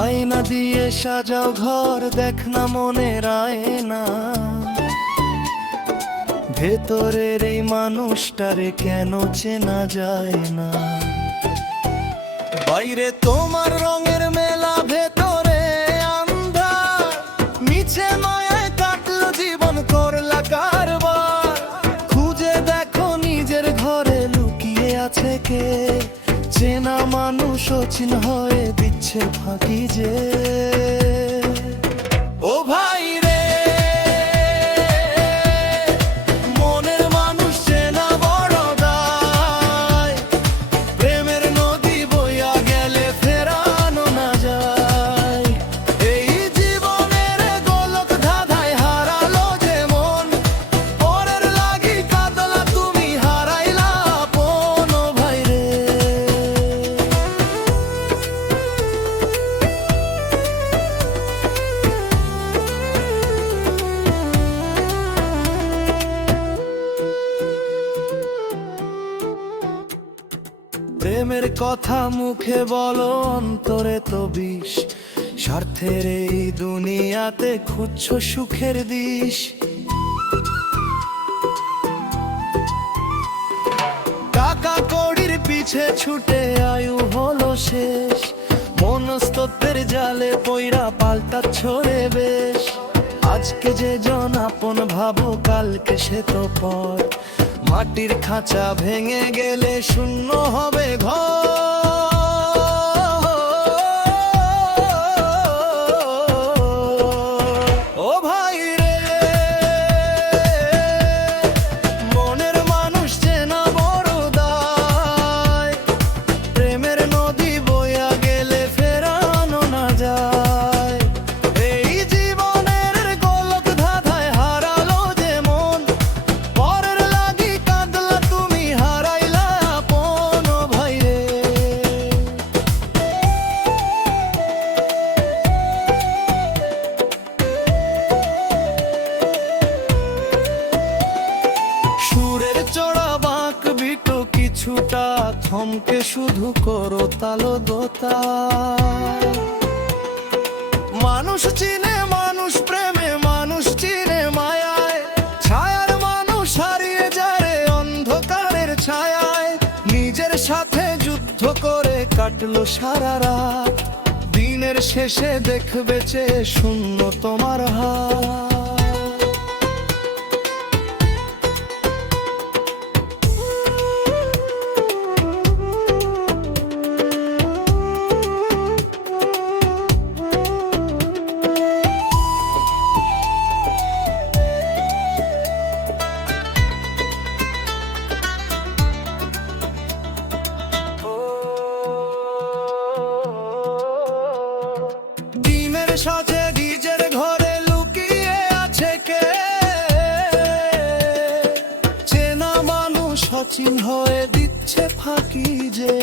আয়না দিয়ে সাজাও ঘর, দেখ না মনের আয়না, ভেতরের এই মানুষটারে কেন চেনা যায় না। বাইরে তোমার রঙের মেলা, ভেতরে আন্ধার, মিছে মায়ায় কাটলো জীবন, করলা কারবার। খুঁজে দেখো নিজের ঘরে লুকিয়ে আছে কে, চেনা মানুষ অচিন হয়ে দিচ্ছে ফাঁকি যে। ও ভাই রে, মনের মানুষ চেনা বড় দায়, প্রেমের নদী বইয়া গেলে ফেরানো না যায়। এই জীবনের গোলক ধাঁধায় হারালো যে মন, পরের লাগি কাঁদলা তুমি, হারাইলা আপন। ও ভাই রে, প্রেমের কথা মুখে বলো, অন্তরে তো বিষ। স্বার্থের এই দুনিয়াতে খুঁজছো সুখের দিশ। টাকা কড়ির পিছে ছুটে আয়ু হলো শেষ, মনস্তত্বের জালে পইরা পাল্টাচ্ছ রে বেশ। আজকে যে জন আপন ভাবো, কালকে সে তো পর। মাটির খাঁচা ভেঙে গেলে শূন্য হবে ঘর। ও ভাই রে, মনের মানুষ চেনা বড় দায়, প্রেমের নদী বইয়া গেলে ফেরানো না যায়। এই জীবনের গোলক ধাঁধায় হারালো যে মন, পরের লাগি কাঁদলা তুমি, হারাইলা আপন। ও ভাই রে, সুরের চড়া বাঁক বিটো কিছুটা থমকে শুধু করো তালো দোতা। মানুষ চিনে মানুষ প্রেমে, মানুষ চিনে মায়ায়, ছায়ার মানুষ হারিয়ে যায় রে অন্ধকারের ছায়ায়। নিজের সাথে যুদ্ধ করে কাটলো সারা রাত, দিনের শেষে দেখবে চেয়ে শূন্য তোমার হাত। ডিমের সাথে নিজের ঘরে লুকিয়ে আছে কে, চেনা মানুষ অচিন হয়ে দিচ্ছে ফাঁকি যে।